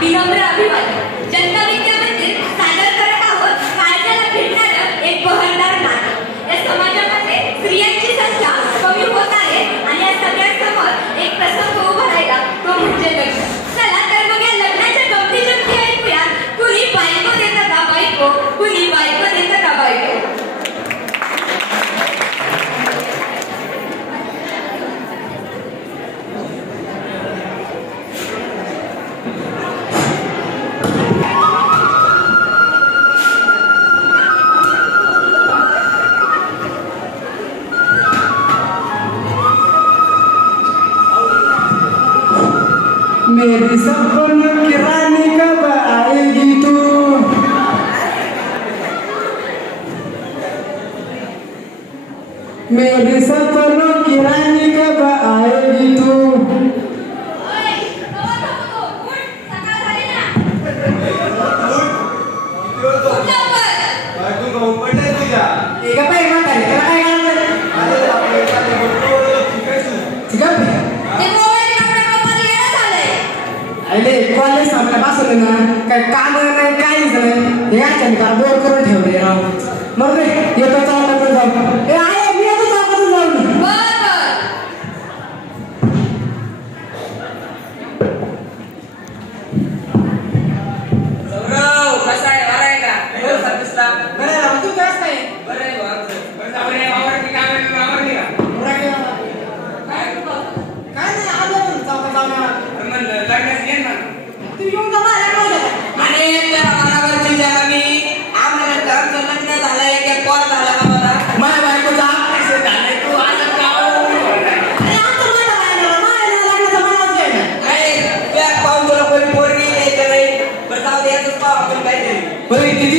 विनम्र अभिवादन. जनता विद्यामंदिर सादर करत आहोत काळजाला भिडणारं एक बहरदार नाटक. या समाजामध्ये स्त्रियांची संख्या कमी होत आहे आणि या सगळ्यांसमोर एक प्रसंग उभा राहिला, तो म्हणजे लग्न. चला तर मग या लग्नाच्या गमती जमती ऐकूया. कुणी बायको देतं का बायको, कुणी बायको देतं का बायको. मेरी सपनों की रानी कब आएगी तू. मेरी सपनों की रानी कब आएगी तू. कॉलेज आपल्या बसवलं ना काय काम नाही काहीच नाही याच्या का बोर करून ठेवले राव. मग येतो चौकातून जाऊ. ए आहे मी येतो चौकातून जाऊन. सौरव कसा आहे बरा आहे का. बरं आहे तू जास्त आहे. बरं आहे आवडते का काय नाही आलो चौकात जाऊन म्हणलं लग्नात घे ना. तू येऊन जा आणि त्या मानावरची जेव्हा मी आम्हाला आमचं लग्न झालं एक कॉल झाला आम्हाला माझ्या बायकोचा झालंय तू असं पाहून तुला कोणी पोरगी यायचं नाही. बरं जाऊ दे याच पाहू आपण काहीतरी. बरं किती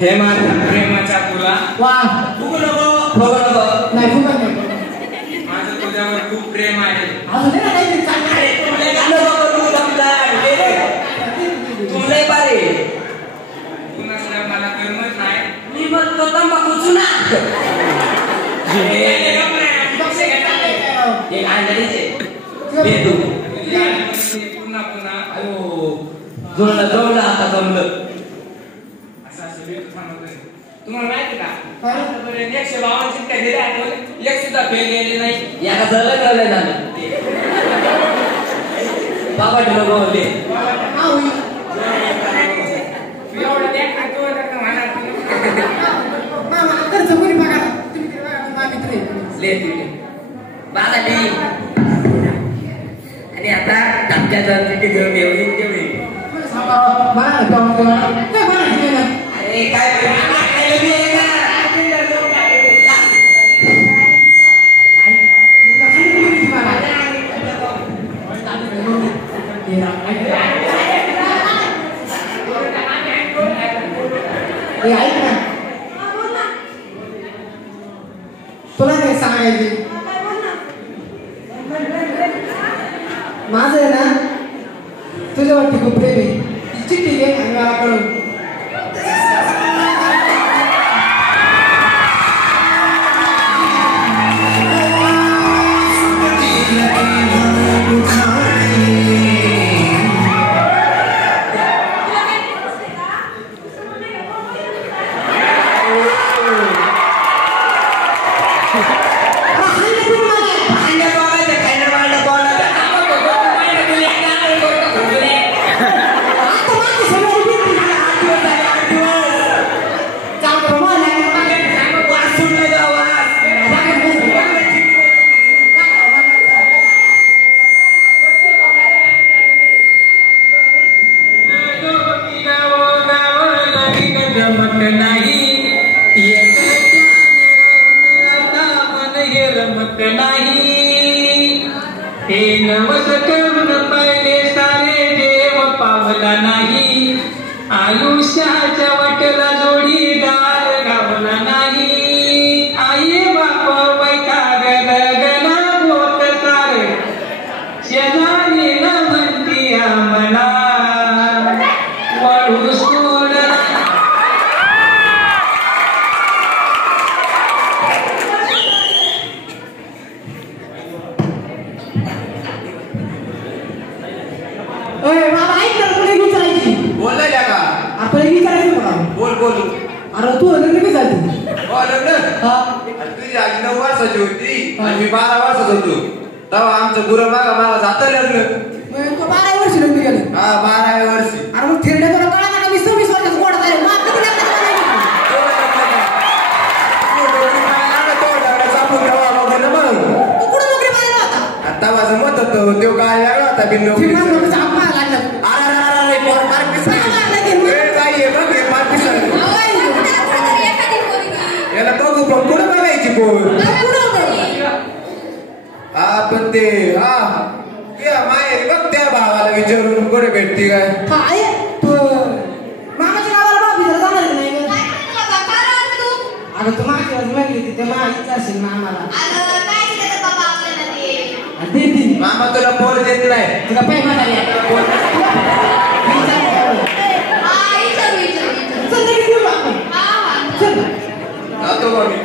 हे माझ्या प्रेमाच्या तुला फुगू नको नाही फुगत नाही. माझं तुझ्यावर खूप प्रेम आहे. तुमले पारे तू नसल्यावर मला करमत नाही. मी म्हणतो तंबाखू चुना पुन्हा पुन्हा जुळलं जवळ आता जमलं. तुम्हाला माहिती का 152 चिठ्ठ्या दिल्या एक सुद्धा फेल गेली नाही. याला झालं कळलं झालं बाबा ठेवलं बोलले आणि आता धमक्याचा चिठ्ठी घेऊन एवढी तेवढी अरे काय तुला काय सांगायची माझं आहे ना तुझ्यावरती खूप प्रेम आहे ती चिठ्ठी घे आणि मला कळव आयुष्याच्या वाटेला जोडीदार गावला नाही आई बाप वैताग लगना होत सारे शेजारी न म्हणती आम्हाला वाढू सोड बोलला का आपल्याला विचारायचं मला बोल बोल अरे तू लग्न कधी झाली लग्न हा तुझी आजी 9 वर्षाची होती आणि मी 12 वर्षाचा होतो तेव्हा आमचं गुरु मला जातं लग्न मग तो 12 वर्ष लग्न गेलं हा 12व्या वर्षी अरे मग थिरडे तुला कळा ना मी 26 वर्षाचा गोडा झाले मग कधी लग्न तू कुठं नोकरी पाहिजे होता आता माझं मत होतं तो काय वेगळा होता बिन फिरणार म्हणून सांभाळा लागला अरे पोर मार पिसाळ बघ रे मार पिसाळ याला बघू पण कुठं बघायची पोर हा पण ते हा माहेर बघ त्या भावाला विचारून कुठे भेटते काय काय मामाच्या गावाला बाबी जर जाणार नाही अगं तू मागच्या वेळेस म्हणली होती ते माहीत असेल मामाला देती मामा तुला पोर देत नाही तुला पाय म्हणाले चल लगेच येऊ आपण चल जातो बा मी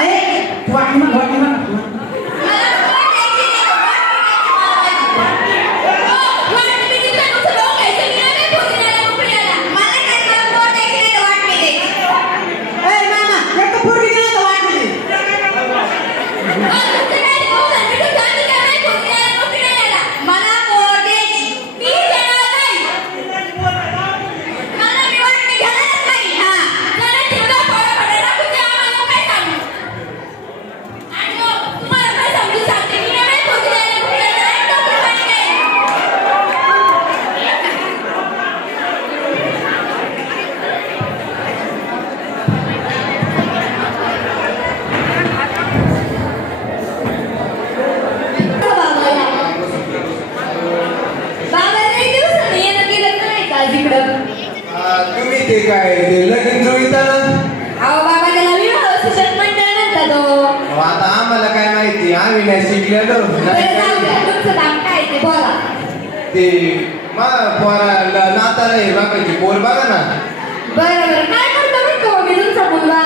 आहे वाटली मग मला बोट द्यायची नाही, वाट मी तिथं नुसतं बघायचं, मी नाही पोरीला पुरीला. मला काय मला बोट द्यायची नाही तर वाट मी द्यायची. ए मामा एक पोरगी नाही तर वाटली तुमचं काय ते बघा, मी तर सांगते का नाही पोरीला पुरीला. मला बोट द्यायची, मी देणार नाही. मला मी वाट मी घेणारच नाही. हा जरा ठेवला पोरं पडायला कुठे आम्हाला काय सांगू. आणि मग तुम्हाला काय समजून सांगते, मी नाही पोरीला पुरीला नाही नोकरी पाणी नाही. बाबा लई दिवसांनी येणं केलं तर नाही का तिकडं? तुम्ही ते काय ते लगीन जुळता ना अहो बाबा त्याला विवाह सूचक मंडळ म्हणतात तो. आता आम्हाला काय माहिती आम्ही नाही शिकलेलो बरं जाऊ द्या, तुमचं काम काय ते बोला. ते पोराला नाताला हे बघायची पोर बघा ना बरं बरं काय करतो म्हणतो मी तुमचा मुलगा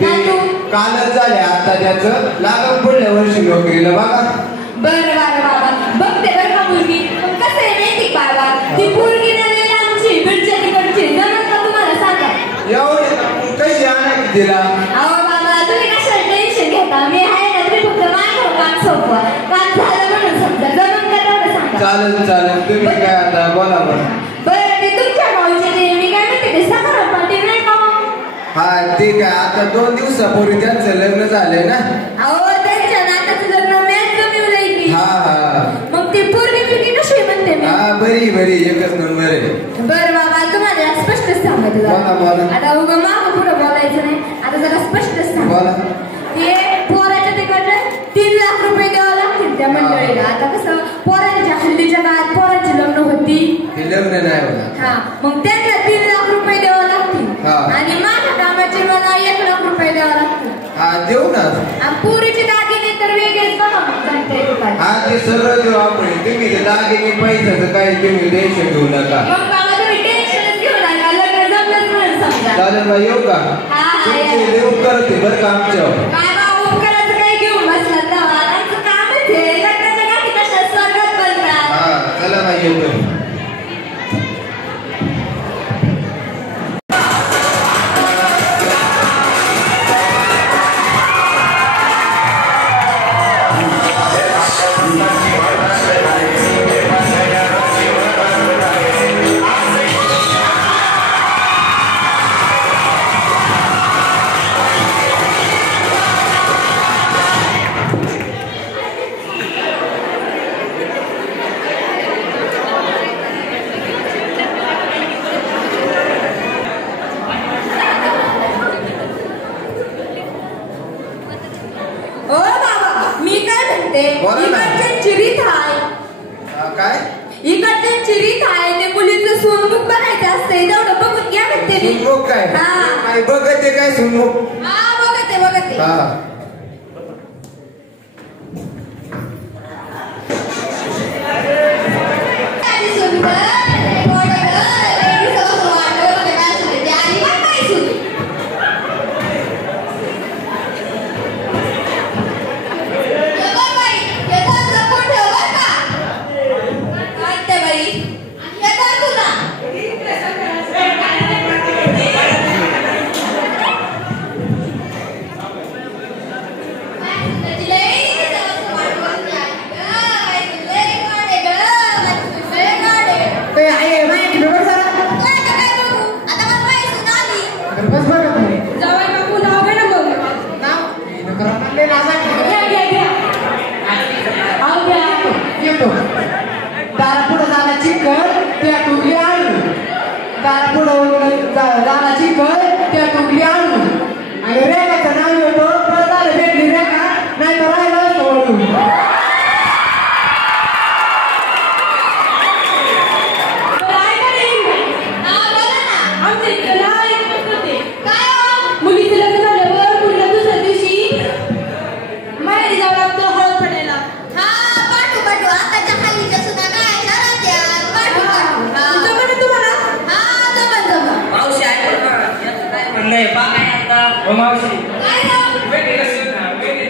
ते नातू? कालच झाले आता त्याचं लागून पुढल्या वर्षी नोकरीला बघा बरं बरं बाबा बघते बरं का मुलगी. पण कसं आहे माहिती का बाबा, ती पोरगी नाही आमची इकडच्या तिकडची जमत का तुम्हाला सांगा. एवढे कशी आणायची तिला अहो बाबा तुम्ही कशाला टेन्शन घेता, मी आहे ना, तुम्ही फक्त माझं काम सोपवा. काम झालं म्हणून समजा, जमत का तेवढं सांगा. चालेल चालेल तुम्ही काय आता बोला बरं बरं ते तुमच्या गावचे ते मी काय म्हणते ते साखर पाटील नाही का? हा ठीक आहे आता 2 दिवसापूर्वी त्यांचं लग्न झालंय ना अहो त्यांच्या नाताचं लग्न मॅच जमवलंय की. हा हा मग ती पोरगी फिरगी कशी आहे म्हणते मी. हा बरी बरी एकच नंबर आहे बरं बाबा तुम्हाला स्पष्टच सांगायचं बोला, बोला. आता उगा मागं पुढं बोलायचं नाही, आता जरा स्पष्टच सांग. बोला ते पोराच्या तिकडनं 3 लाख रुपये द्यावं लागतील त्या मंडळीला. आता कसं पोरांच्या हल्लीच्या काळात पोरांची लग्न होती, हे लग्न नाही होणार हा मग त्यांना 3 लाख रुपये द्यावं लागतील. हा. आणि माझ्या कामाचे मला 1 लाख रुपये द्यावं लागतील. हा देऊ ना आणि पोरीचे दागिने तर वेगळेच बघा मग सांगता येतो काय. हा ते सगळं देऊ आपण तुम्ही ते दागिने पैशाचं काही तुम्ही टेन्शन घेऊ नका मग बाबा तुम्ही टेन्शनच घेऊ नका, लग्न जमलंच म्हणून समजा. चालेल बा येऊ का हा, तुमचे या. देऊ करते बरं का आमच्यावर बाबा उपकाराचं काही घेऊन बसलात जावा, आमचं कामच आहे. लग्नाच्या गाठी कशा स्वर्गात बनतात. हा चला बा येतो ओ बाबा मी काय म्हणते, बोला ना. इकडचे चिरीत आहे, काय इकडचे चिरीत आहे, ते मुलीचं सोनमुख बनायचं असते, तेवढं बघून घ्या म्हणते मी. सुनमुख काय हा. काय बघते काय सुनमुख हा बघते बघते. हा आधी सुंदर, गोडगं, लेडीज असं वाटलं होतं काय असं ते आली बा काय सुरू. हे बघ बाई, हे तर जपून ठेव बरं का. वाटते बाई, हे तर तुला. माझी लेडीज असं वाटलं नाही गं, माझी लई गोड आहे गं, माझी लई गोड आहे. ए आहे माहिती बरोबर जरा काय आता काय बघू, आता मला माहिती सुद्धा आली. अगर बस बघा तुम्ही जावई बापू नाव घे ना मग. नाव नको म्हणले ना घ्या घ्या घ्या. आव घ्या. येतो दारापुढं जाणं चिकन त्या टुगली आणू दारापुढं जाणं चिकन त्या टुगली आणू आणि रेखाचं नाव येतो परत आलं भेटली रेखा नाही तर राहिलं सोडून काय करेन? नाव बोला ना. आमच्या इकडे नाव ऐकत होते. काय हो? मुलीचं लग्न झाल्यावर पुढल्या दुसऱ्या दिवशी माहेरी जावं लागतं हळद पडायला. हा पाठवू पाठवू, आताच्या हल्लीच्या सुद्धा काय शहरात या. पाठवू पाठवू. जमलं तुम्हाला? हा जमलं. मावशी ऐकलं ना याचं काय म्हणणं आहे बा काय आता हो मावशी काय हो? वेगळी कसं ना वेगळी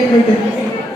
एक मिनिट